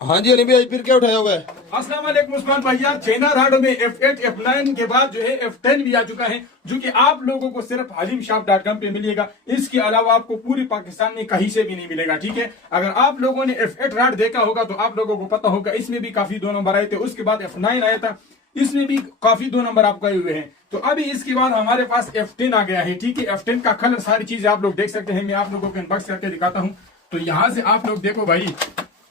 हाँ जी अली भाई, फिर क्या उठाया हुआ है? अस्सलाम वालेकुम उस्मान भैया। चाइना राडो में F8 F9 के बाद जो है F10 भी आ चुका है, जो कि आप लोगों को सिर्फ halimshop.com पे मिलेगा। इसके अलावा आपको पूरे पाकिस्तान में कहीं से भी नहीं मिलेगा। ठीक है, अगर आप लोगों ने F8 राड देखा होगा तो आप लोगों को पता होगा इसमें भी काफी 2 नंबर आए थे। उसके बाद F9 आया था, इसमें भी काफी 2 नंबर आपको आए हुए हैं। तो अभी इसके बाद हमारे पास F10 आ गया है। ठीक है, F10 का कलर सारी चीजें आप लोग देख सकते हैं। मैं आप लोगों को अनबॉक्स करके दिखाता हूँ। तो यहाँ से आप लोग देखो भाई,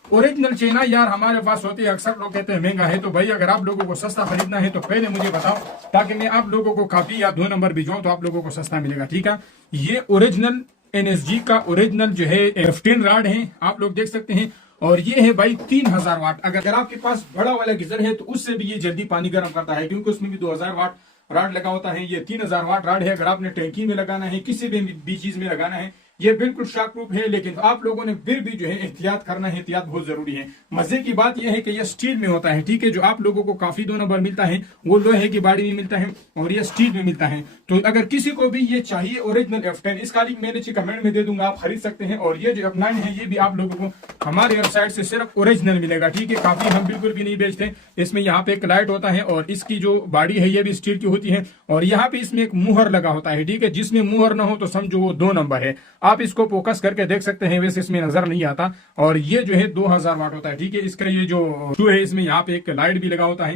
ओरिजिनल चाइना यार हमारे पास होती है। अक्सर लोग कहते हैं महंगा है, तो भाई अगर आप लोगों को सस्ता खरीदना है तो पहले मुझे बताओ, ताकि मैं आप लोगों को काफी या 2 नंबर भिजवाऊं तो आप लोगों को सस्ता मिलेगा। ठीक है, ये ओरिजिनल NSG का ओरिजिनल जो है F10 राड है, आप लोग देख सकते हैं। और ये है भाई 3000 वाट। अगर आपके पास बड़ा वाला गीजर है तो उससे भी ये जल्दी पानी गर्म करता है, क्योंकि उसमें भी 2000 वाट राड लगा होता है। ये 3000 वाट राड है। अगर आपने टैंकी में लगाना है, किसी भी चीज में लगाना है, ये बिल्कुल शॉक प्रूफ है। लेकिन आप लोगों ने फिर भी जो है एहतियात करना है, एहतियात बहुत जरूरी है। मजे की बात यह है कि ये स्टील में होता है। ठीक है, जो आप लोगों को काफी 2 नंबर मिलता है वो लोहे की बॉडी में मिलता है और ये स्टील में मिलता है। तो अगर किसी को भी ये चाहिए ओरिजिनल F10, इसका लिंक मैं नीचे कमेंट में दे दूंगा, आप खरीद सकते हैं। और ये जो F9 है ये भी आप लोगों को हमारे वेबसाइट से सिर्फ ओरिजिनल मिलेगा। ठीक है, काफी हम बिल्कुल भी नहीं बेचते। इसमें यहाँ पे एक लाइट होता है और इसकी जो बॉडी है ये भी स्टील की होती है। और यहाँ पे इसमें एक मुहर लगा होता है। ठीक है, जिसमें मुहर ना हो तो समझो वो 2 नंबर है। आप इसको फोकस करके देख सकते हैं, वैसे इसमें नजर नहीं आता। और ये जो है 2000 वाट होता है। ठीक है, इसका ये जो शू है इसमें यहाँ पे एक लाइट भी लगा होता है।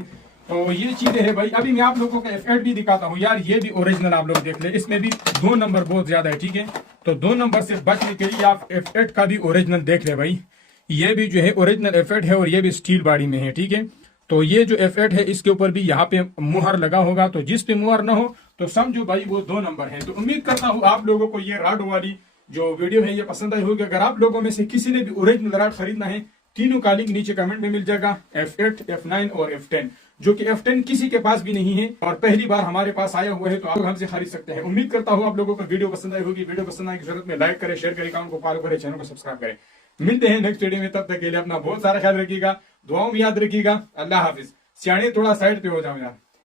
तो ये चीजें है भाई। अभी मैं आप लोगों को F8 भी दिखाता हूँ यार, ये भी ओरिजिनल आप लोग देख ले। इसमें भी 2 नंबर बहुत ज्यादा है। ठीक है, तो 2 नंबर से बचने के लिए आप F8 का भी ओरिजिनल देख ले भाई। ये भी जो है ओरिजिनल F8 है और ये भी स्टील बॉडी में है। ठीक है, तो ये जो F8 है इसके ऊपर भी यहाँ पे मुहर लगा होगा, तो जिस पे मुहर ना हो तो समझो भाई वो 2 नंबर है। तो उम्मीद करता हूँ आप लोगों को ये राड वाली जो वीडियो है ये पसंद आई होगी। अगर आप लोगों में से किसी ने भी ओरिजिनल राड खरीदना है, तीनों का लिंक नीचे कमेंट में मिल जाएगा, F8 F9 और F10। जो कि F10 किसी के पास भी नहीं है और पहली बार हमारे पास आया हुआ है, तो आप लोग हमसे खरीद सकते हैं। उम्मीद करता हूँ आप लोगों को वीडियो पसंद आई होगी। वीडियो पसंद आने की जरूरत में लाइक करें, शेयर करें, अकाउंट को फॉलो करें, चैनल को सब्सक्राइब करें। मिलते हैं नेक्स्ट वीडियो में, तब तक के लिए अपना बहुत सारा ख्याल रखिएगा, दुआओं में याद रखिएगा। अल्लाह हाफिज। सियाने थोड़ा साइड पे हो जाओ यार।